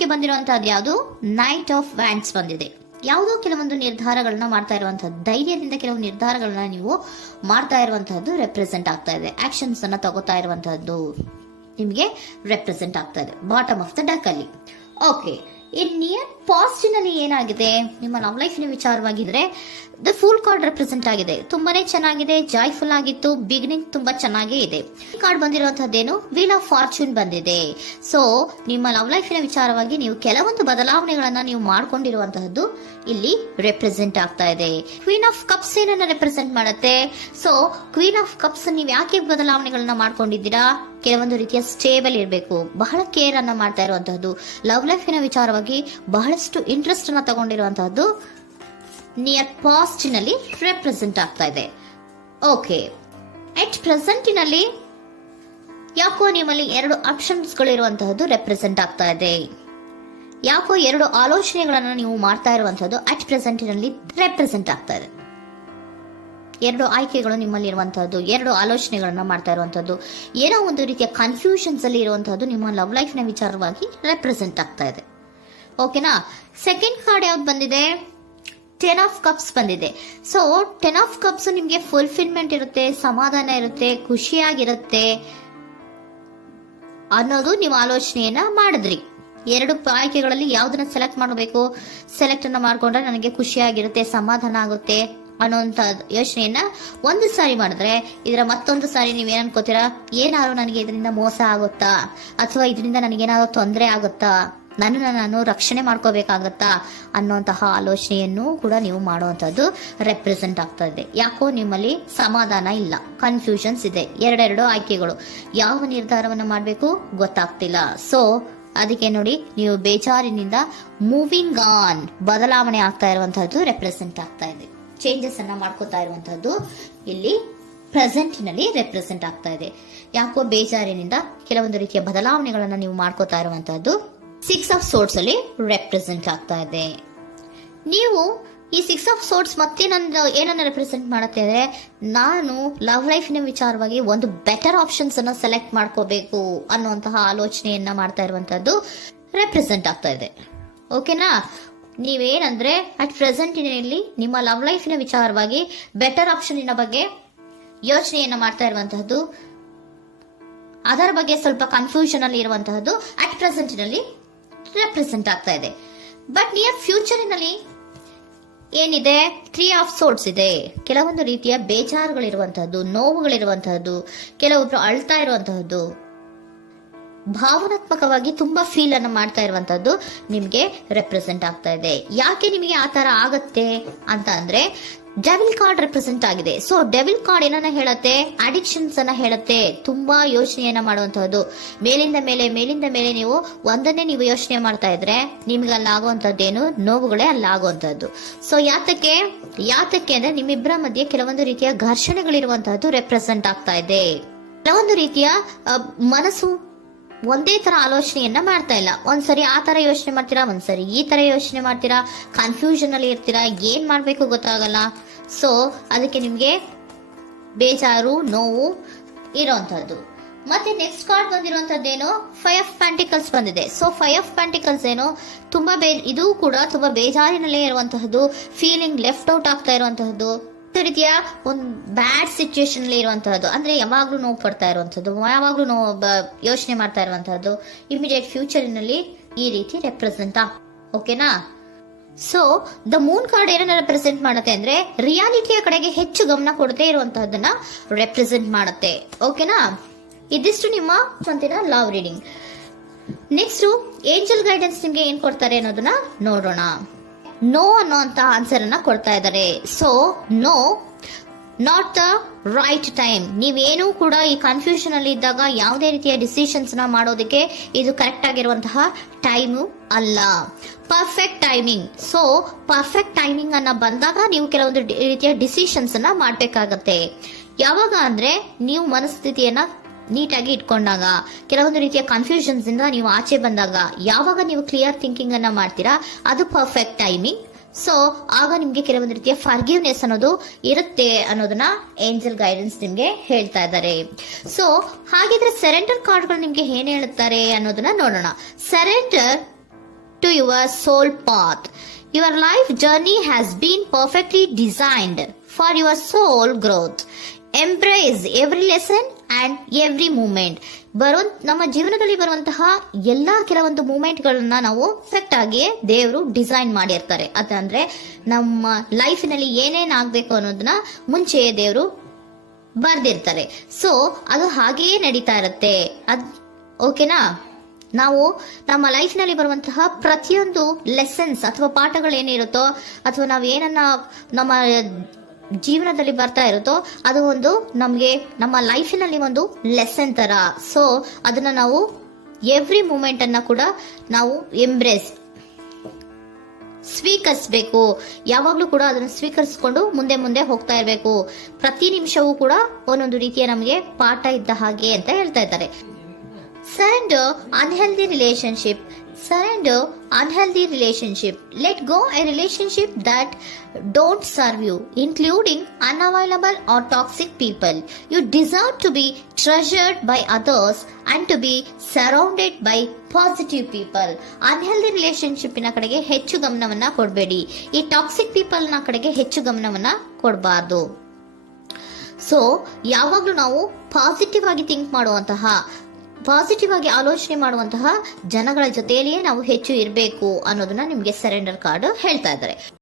ನಿಮ್ಗೆ ಬಂದಿರುವಂತಹದ್ದು ಯಾವುದು? Knight of wands ಬಂದಿದೆ. ಯಾವುದೋ ಕೆಲವೊಂದು ನಿರ್ಧಾರಗಳನ್ನ ಮಾಡ್ತಾ ಇರುವಂತಹದ್ದು, ಧೈರ್ಯದಿಂದ ಕೆಲವು ನಿರ್ಧಾರಗಳನ್ನ ನೀವು ಮಾಡ್ತಾ ಇರುವಂತಹದ್ದು ರೆಪ್ರೆಸೆಂಟ್ ಆಗ್ತಾ ಇದೆ. ಆಕ್ಷನ್ಸ್ ಅನ್ನ ತಗೋತಾ ಇರುವಂತಹದ್ದು ನಿಮ್ಗೆ ರೆಪ್ರೆಸೆಂಟ್ ಆಗ್ತಾ ಇದೆ ಬಾಟಮ್ ಆಫ್ ದ ಡಕ್ ಅಲ್ಲಿ. ಓಕೆ, ಇನ್ ನಿಯರ್ ಪಾಸ್ಟಿನಲ್ಲಿ ಏನಾಗಿದೆ? ನಿಮ್ಮ ಲವ್ ಲೈಫಿನ ವಿಚಾರವಾಗಿದ್ರೆ ದ ಫೂಲ್ ಕಾರ್ಡ್ ರೆಪ್ರೆಸೆಂಟ್ ಆಗಿದೆ. ತುಂಬಾನೇ ಚೆನ್ನಾಗಿದೆ, ಜಾಯ್ಫುಲ್ ಆಗಿತ್ತು, ಬಿಗಿನಿಂಗ್ ತುಂಬಾ ಚೆನ್ನಾಗೇ ಇದೆ. ಕಾರ್ಡ್ ಬಂದಿರುವಂತಹದ್ದೇನು? ವೀಲ್ ಆಫ್ ಫಾರ್ಚೂನ್ ಬಂದಿದೆ. ಸೊ ನಿಮ್ಮ ಲವ್ ಲೈಫಿನ ವಿಚಾರವಾಗಿ ನೀವು ಕೆಲವೊಂದು ಬದಲಾವಣೆಗಳನ್ನ ನೀವು ಮಾಡ್ಕೊಂಡಿರುವಂತಹದ್ದು ಇಲ್ಲಿ ರೆಪ್ರೆಸೆಂಟ್ ಆಗ್ತಾ ಇದೆ. ಕ್ವೀನ್ ಆಫ್ ಕಪ್ಸ್ ಏನನ್ನ ರೆಪ್ರೆಸೆಂಟ್ ಮಾಡುತ್ತೆ? ಸೊ ಕ್ವೀನ್ ಆಫ್ ಕಪ್ಸ್ ನೀವು ಯಾಕೆ ಬದಲಾವಣೆಗಳನ್ನ ಮಾಡ್ಕೊಂಡಿದ್ದೀರಾ? ಕೆಲವೊಂದು ರೀತಿಯ ಸ್ಟೇಬಲ್ ಇರಬೇಕು, ಬಹಳ ಕೇರ್ ಅನ್ನ ಮಾಡ್ತಾ ಇರುವಂತಹದ್ದು, ಲವ್ ಲೈಫಿನ ವಿಚಾರವಾಗಿ ಬಹಳಷ್ಟು ಇಂಟ್ರೆಸ್ಟ್ ಅನ್ನ ತಗೊಂಡಿರುವಂತಹದ್ದು ನಿಯರ್ ಪಾಸ್ಟಿನಲ್ಲಿ ರೆಪ್ರೆಸೆಂಟ್ ಆಗ್ತಾ ಇದೆ. ಓಕೆ, ಅಟ್ ಪ್ರೆಸೆಂಟಿನಲ್ಲಿ ಯಾಕೋ ನಿಮ್ಮಲ್ಲಿ 2 ಆಪ್ಷನ್ಸ್ ಗಳು ಇರುವಂತಹದ್ದು ರೆಪ್ರೆಸೆಂಟ್ ಆಗ್ತಾ ಇದೆ. ಯಾಕೋ 2 ಆಲೋಚನೆಗಳನ್ನ ನೀವು ಮಾಡ್ತಾ ಇರುವಂತಹದ್ದು ಅಟ್ ಪ್ರೆಸೆಂಟಿನಲ್ಲಿ ರೆಪ್ರೆಸೆಂಟ್ ಆಗ್ತಾ ಇದೆ. 2 ಆಯ್ಕೆಗಳು ನಿಮ್ಮಲ್ಲಿ ಇರುವಂತಹದ್ದು, 2 ಆಲೋಚನೆಗಳನ್ನ ಮಾಡ್ತಾ ಇರುವಂತಹದ್ದು, ಏನೋ ಒಂದು ರೀತಿಯ ಕನ್ಫ್ಯೂಷನ್ಸ್ ಅಲ್ಲಿ ಇರುವಂತಹದ್ದು ನಿಮ್ಮ ಲವ್ ಲೈಫ್ ನ ವಿಚಾರವಾಗಿ ರೆಪ್ರೆಸೆಂಟ್ ಆಗ್ತಾ ಇದೆ. ಓಕೆನಾ? ಸೆಕೆಂಡ್ ಕಾರ್ಡ್ ಯಾವ್ದು ಬಂದಿದೆ? 10 ಆಫ್ ಕಪ್ಸ್ ಬಂದಿದೆ. ಸೊ 10 ಆಫ್ ಕಪ್ಸ್ ನಿಮ್ಗೆ ಫುಲ್ಫಿಲ್ಮೆಂಟ್ ಇರುತ್ತೆ, ಸಮಾಧಾನ ಇರುತ್ತೆ, ಖುಷಿಯಾಗಿರುತ್ತೆ ಅನ್ನೋದು ನೀವು ಆಲೋಚನೆಯನ್ನ ಮಾಡಿದ್ರಿ. 2 ಆಯ್ಕೆಗಳಲ್ಲಿ ಯಾವ್ದನ್ನ ಸೆಲೆಕ್ಟ್ ಮಾಡಬೇಕು? ಸೆಲೆಕ್ಟ್ ಅನ್ನ ಮಾಡ್ಕೊಂಡ್ರೆ ನನಗೆ ಖುಷಿಯಾಗಿರುತ್ತೆ, ಸಮಾಧಾನ ಆಗುತ್ತೆ ಅನ್ನೋಂತ ಯೋಚನೆಯನ್ನ ಒಂದು ಸಾರಿ ಮಾಡಿದ್ರೆ, ಇದರ ಮತ್ತೊಂದು ಸಾರಿ ನೀವೇನ್ ಅನ್ಕೋತೀರಾ? ಏನಾದ್ರು ನನಗೆ ಇದರಿಂದ ಮೋಸ ಆಗುತ್ತಾ, ಅಥವಾ ಇದರಿಂದ ನನಗೇನಾದ್ರು ತೊಂದರೆ ಆಗುತ್ತಾ, ನಾನು ರಕ್ಷಣೆ ಮಾಡ್ಕೋಬೇಕಾಗತ್ತಾ ಅನ್ನೋಂತಹ ಆಲೋಚನೆಯನ್ನು ಕೂಡ ನೀವು ಮಾಡುವಂತದ್ದು ರೆಪ್ರೆಸೆಂಟ್ ಆಗ್ತಾ ಇದೆ. ಯಾಕೋ ನಿಮ್ಮಲ್ಲಿ ಸಮಾಧಾನ ಇಲ್ಲ, ಕನ್ಫ್ಯೂಷನ್ಸ್ ಇದೆ, 2 ಆಯ್ಕೆಗಳು, ಯಾವ ನಿರ್ಧಾರವನ್ನ ಮಾಡಬೇಕು ಗೊತ್ತಾಗ್ತಿಲ್ಲ. ಸೊ ಅದಕ್ಕೆ ನೋಡಿ, ನೀವು ಬೇಜಾರಿನಿಂದ ಮೂವಿಂಗ್ ಆನ್, ಬದಲಾವಣೆ ಆಗ್ತಾ ಇರುವಂತಹದ್ದು ರೆಪ್ರೆಸೆಂಟ್ ಆಗ್ತಾ ಇದೆ. ಚೇಂಜಸ್ ಅನ್ನ ಮಾಡ್ಕೋತಾ ಇರುವಂತಹದ್ದು ಇಲ್ಲಿ ಪ್ರೆಸೆಂಟಿನಲ್ಲಿ ರೆಪ್ರೆಸೆಂಟ್ ಆಗ್ತಾ ಇದೆ. ಯಾಕೋ ಬೇಜಾರಿನಿಂದ ಕೆಲವೊಂದು ರೀತಿಯ ಬದಲಾವಣೆಗಳನ್ನ ನೀವು ಮಾಡ್ಕೋತಾ ಇರುವಂತಹದ್ದು 6 ಆಫ್ ಸೋರ್ಟ್ಸ್ ಅಲ್ಲಿ ರೆಪ್ರೆಸೆಂಟ್ ಆಗ್ತಾ ಇದೆ. ನೀವು ಈ 6 ಆಫ್ ಸೋರ್ಟ್ಸ್ ಮತ್ತೆ ಏನನ್ನ ರೆಪ್ರೆಸೆಂಟ್ ಮಾಡುತ್ತೆ ಅಂದ್ರೆ, ನಾನು ಲವ್ ಲೈಫಿನ ವಿಚಾರವಾಗಿ ಒಂದು ಬೆಟರ್ ಆಪ್ಷನ್ಸ್ ಅನ್ನ ಸೆಲೆಕ್ಟ್ ಮಾಡ್ಕೋಬೇಕು ಅನ್ನುವಂತಹ ಆಲೋಚನೆಯನ್ನ ಮಾಡ್ತಾ ಇರುವಂತಹದ್ದು ರೆಪ್ರೆಸೆಂಟ್ ಆಗ್ತಾ ಇದೆ. ಓಕೆನಾ? ನೀವೇನಂದ್ರೆ ಅಟ್ ಪ್ರೆಸೆಂಟಿನಲ್ಲಿ ನಿಮ್ಮ ಲವ್ ಲೈಫಿನ ವಿಚಾರವಾಗಿ ಬೆಟರ್ ಆಪ್ಷನ್ ಬಗ್ಗೆ ಯೋಚನೆಯನ್ನ ಮಾಡ್ತಾ ಇರುವಂತಹದ್ದು, ಅದರ ಬಗ್ಗೆ ಸ್ವಲ್ಪ ಕನ್ಫ್ಯೂಷನ್ ಅಲ್ಲಿ ಇರುವಂತಹದ್ದು ಅಟ್ ಪ್ರೆಸೆಂಟಿನಲ್ಲಿ ರೆಪ್ರೆಸೆಂಟ್ ಆಗ್ತಾ ಇದೆ. ಬಟ್ ನಿಯರ್ ಫ್ಯೂಚರಿನಲ್ಲಿ ಏನಿದೆ? 3 ಆಫ್ ಸೋರ್ಟ್ಸ್ ಇದೆ. ಕೆಲವೊಂದು ರೀತಿಯ ಬೇಜಾರುಗಳಿರುವಂತಹದ್ದು, ನೋವುಗಳಿರುವಂತಹದ್ದು, ಕೆಲವೊಬ್ರು ಅಳ್ತಾ ಇರುವಂತಹದ್ದು, ಭಾವನಾತ್ಮಕವಾಗಿ ತುಂಬಾ ಫೀಲ್ ಅನ್ನ ಮಾಡ್ತಾ ಇರುವಂತಹದ್ದು ನಿಮ್ಗೆ ರೆಪ್ರೆಸೆಂಟ್ ಆಗ್ತಾ ಇದೆ. ಯಾಕೆ ನಿಮಗೆ ಆ ತರ ಆಗತ್ತೆ ಅಂತ ಅಂದ್ರೆ, ಡೆವಿಲ್ ಕಾರ್ಡ್ ರೆಪ್ರೆಸೆಂಟ್ ಆಗಿದೆ. ಸೊ ಡೆವಿಲ್ ಕಾರ್ಡ್ ಏನನ್ನ ಹೇಳತ್ತೆ? ಅಡಿಕ್ಷನ್ಸ್ ಅನ್ನ ಹೇಳತ್ತೆ. ತುಂಬಾ ಯೋಚನೆಯನ್ನ ಮಾಡುವಂತಹದ್ದು, ಮೇಲಿಂದ ಮೇಲೆ ನೀವು ಒಂದನ್ನೇ ನೀವು ಯೋಚನೆ ಮಾಡ್ತಾ ಇದ್ರೆ ನಿಮ್ಗೆ ಅಲ್ಲಾಗುವಂತದ್ದೇನು? ನೋವುಗಳೇ ಅಲ್ಲಾಗುವಂತಹದ್ದು. ಸೊ ಯಾತಕ್ಕೆ ಅಂದ್ರೆ ನಿಮ್ಮಿಬ್ಬರ ಮಧ್ಯೆ ಕೆಲವೊಂದು ರೀತಿಯ ಘರ್ಷಣೆಗಳಿರುವಂತಹದ್ದು ರೆಪ್ರೆಸೆಂಟ್ ಆಗ್ತಾ ಇದೆ. ಕೆಲವೊಂದು ರೀತಿಯ ಮನಸ್ಸು ಒಂದೇ ತರ ಆಲೋಚನೆಯನ್ನ ಮಾಡ್ತಾ ಇಲ್ಲ. ಒಂದ್ಸರಿ ಆ ತರ ಯೋಚನೆ ಮಾಡ್ತೀರಾ, ಒಂದ್ಸರಿ ಈ ತರ ಯೋಚನೆ ಮಾಡ್ತೀರಾ, ಕನ್ಫ್ಯೂಷನ್ ಅಲ್ಲಿ ಇರ್ತೀರಾ, ಏನ್ ಮಾಡ್ಬೇಕು ಗೊತ್ತಾಗಲ್ಲ. ಸೊ ಅದಕ್ಕೆ ನಿಮ್ಗೆ ಬೇಜಾರು, ನೋವು ಇರೋಂಥದ್ದು. ಮತ್ತೆ ನೆಕ್ಸ್ಟ್ ಕಾರ್ಡ್ ಬಂದಿರುವಂತದ್ದೇನು? 5 ಆಫ್ ಪ್ಯಾಂಟಿಕಲ್ಸ್ ಬಂದಿದೆ. ಸೊ 5 ಆಫ್ ಪ್ಯಾಂಟಿಕಲ್ಸ್ ಏನು? ತುಂಬಾ ಇದು ಕೂಡ ತುಂಬಾ ಬೇಜಾರಿನಲ್ಲೇ ಇರುವಂತಹದ್ದು, ಫೀಲಿಂಗ್ ಲೆಫ್ಟ್ ಔಟ್ ಆಗ್ತಾ ಇರುವಂತಹದ್ದು, ರೀತಿಯ ಒಂದು ಬ್ಯಾಡ್ ಸಿಚುಯೇಷನ್ ಅಲ್ಲಿ ಇರುವಂತಹದ್ದು, ಅಂದ್ರೆ ಯಾವಾಗ್ಲೂ ನೋವು ಪಡ್ತಾ ಇರುವಂತಹದ್ದು, ಯಾವಾಗ್ಲೂ ಯೋಚನೆ ಮಾಡ್ತಾ ಇರುವಂತಹದ್ದು, ಇಮಿಡಿಯೇಟ್ ಫ್ಯೂಚರಿನಲ್ಲಿ ಈ ರೀತಿ ರೆಪ್ರೆಸೆಂಟ್ ಓಕೆನಾ? ಸೊ ದ ಮೂನ್ ಕಾರ್ಡ್ ಏನನ್ನ ರೆಪ್ರೆಸೆಂಟ್ ಮಾಡುತ್ತೆ ಅಂದ್ರೆ, ರಿಯಾಲಿಟಿಯ ಕಡೆಗೆ ಹೆಚ್ಚು ಗಮನ ಕೊಡದೇ ಇರುವಂತಹದನ್ನ ರೆಪ್ರೆಸೆಂಟ್ ಮಾಡುತ್ತೆ. ಓಕೆನಾ? ಇದಿಷ್ಟು ನಿಮ್ಮ ಸ್ವಂತಿನ love reading. Next angel guidance ನಿಮ್ಗೆ ಏನ್ ಕೊಡ್ತಾರೆ ಅನ್ನೋದನ್ನ ನೋಡೋಣ. ನೋ ಅನ್ನೋಂತ ಆನ್ಸರ್ ಅನ್ನ ಕೊಡ್ತಾ ಇದ್ದಾರೆ. So no, not the right time. ನೀವೇನು ಕೂಡ ಈ ಕನ್ಫ್ಯೂಷನ್ ಅಲ್ಲಿ ಇದ್ದಾಗ ಯಾವುದೇ ರೀತಿಯ ಡಿಸಿಷನ್ಸ್ ನ ಮಾಡೋದಕ್ಕೆ ಇದು ಕರೆಕ್ಟ್ ಆಗಿರುವಂತಹ ಟೈಮು ಅಲ್ಲ. Perfect timing. So perfect timing ಅನ್ನ ಬಂದಾಗ ನೀವು ಕೆಲವೊಂದು ರೀತಿಯ ಡಿಸಿಷನ್ಸ್ ಅನ್ನ ಮಾಡ್ಬೇಕಾಗತ್ತೆ. ಯಾವಾಗ ಅಂದ್ರೆ ನೀವು ಮನಸ್ಥಿತಿಯನ್ನ ನೀಟಾಗಿ ಇಟ್ಕೊಂಡಾಗ, ಕೆಲವೊಂದು ರೀತಿಯ ಕನ್ಫ್ಯೂಷನ್ಸ್ ಇಂದ ನೀವು ಆಚೆ ಬಂದಾಗ, ಯಾವಾಗ ನೀವು ಕ್ಲಿಯರ್ ಥಿಂಕಿಂಗ್ ಅನ್ನ ಮಾಡ್ತೀರಾ ಅದು ಪರ್ಫೆಕ್ಟ್ ಟೈಮಿಂಗ್. ಸೊ ಆಗ ನಿಮ್ಗೆ ಕೆಲವೊಂದು ರೀತಿಯ ಫರ್ಗಿವ್ನೆಸ್ ಅನ್ನೋದು ಇರುತ್ತೆ ಅನ್ನೋದನ್ನ ಏಂಜಲ್ ಗೈಡೆನ್ಸ್ ನಿಮ್ಗೆ ಹೇಳ್ತಾ ಇದ್ದಾರೆ. ಸೊ ಹಾಗಿದ್ರೆ ಸರೆಂಡರ್ ಕಾರ್ಡ್ಗಳು ನಿಮ್ಗೆ ಏನ್ ಹೇಳುತ್ತಾರೆ ಅನ್ನೋದನ್ನ ನೋಡೋಣ. Surrender to your soul path. Your life journey has been perfectly designed for your soul growth. Embrace every lesson and every moment. ನಮ್ಮ ಜೀವನದಲ್ಲಿ ಬರುವಂತಹ ಎಲ್ಲಾ ಕೆಲವೊಂದು ಮೂಮೆಂಟ್ ಗಳನ್ನ ನಾವು ಪರ್ಫೆಕ್ಟ್ ಆಗಿ ದೇವರು ಡಿಸೈನ್ ಮಾಡಿರ್ತಾರೆ. ಅದಂದ್ರೆ ನಮ್ಮ ಲೈಫ್ನಲ್ಲಿ ಏನೇನ್ ಆಗ್ಬೇಕು ಅನ್ನೋದನ್ನ ಮುಂಚೆ ದೇವರು ಬರ್ದಿರ್ತಾರೆ. ಸೊ ಅದು ಹಾಗೆಯೇ ನಡೀತಾ ಇರುತ್ತೆ. ಓಕೆನಾ? ನಾವು ನಮ್ಮ ಲೈಫ್ ನಲ್ಲಿ ಬರುವಂತಹ ಪ್ರತಿಯೊಂದು ಲೆಸನ್ಸ್ ಅಥವಾ ಪಾಠಗಳೇನಿರುತ್ತೋ ಅಥವಾ ನಾವು ಏನನ್ನ ನಮ್ಮ ಜೀವನದಲ್ಲಿ ಬರ್ತಾ ಇರುತ್ತೋ ಅದು ಒಂದು ನಮಗೆ ನಮ್ಮ ಲೈಫಿನಲ್ಲಿ ಒಂದು ಲೆಸನ್ ತರ. ಸೊ ಅದನ್ನ ನಾವು ಎವ್ರಿ ಮೂಮೆಂಟ್ ಅನ್ನ ಕೂಡ ನಾವು ಸ್ವೀಕರಿಸಬೇಕು. ಯಾವಾಗ್ಲೂ ಕೂಡ ಅದನ್ನು ಸ್ವೀಕರಿಸಿಕೊಂಡು ಮುಂದೆ ಮುಂದೆ ಹೋಗ್ತಾ ಇರಬೇಕು. ಪ್ರತಿ ನಿಮಿಷವೂ ಕೂಡ ಒಂದೊಂದು ರೀತಿಯ ನಮಗೆ ಪಾಠ ಇದ್ದ ಹಾಗೆ ಅಂತ ಹೇಳ್ತಾ ಇದ್ದಾರೆ. Surrender unhealthy relationship. Let go a relationship that don't serve you, including unavailable or toxic people. You deserve to be treasured by others and to be surrounded by positive people. Unhealthy relationship ನ ಕಡೆಗೆ ಹೆಚ್ಚು ಗಮನವನ್ನ ಕೊಡಬೇಡಿ. ಈ toxic people ನ ಕಡೆಗೆ ಹೆಚ್ಚು ಗಮನವನ್ನ ಕೊಡಬಾರ್ದು. So ಯಾವಾಗ್ಲೂ ನಾವು ಪಾಸಿಟಿವ್ ಆಗಿ ಥಿಂಕ್ ಮಾಡುವಂತಹ, ಪಾಸಿಟಿವ್ ಆಗಿ ಆಲೋಚನೆ ಮಾಡುವಂತಹ ಜನಗಳ ಜೊತೆಯಲ್ಲಿಯೇ ನಾವು ಹೆಚ್ಚು ಇರಬೇಕು ಅನ್ನೋದನ್ನ ನಿಮ್ಗೆ ಸರೆಂಡರ್ ಕಾರ್ಡ್ ಹೇಳ್ತಾ ಇದ್ದಾರೆ.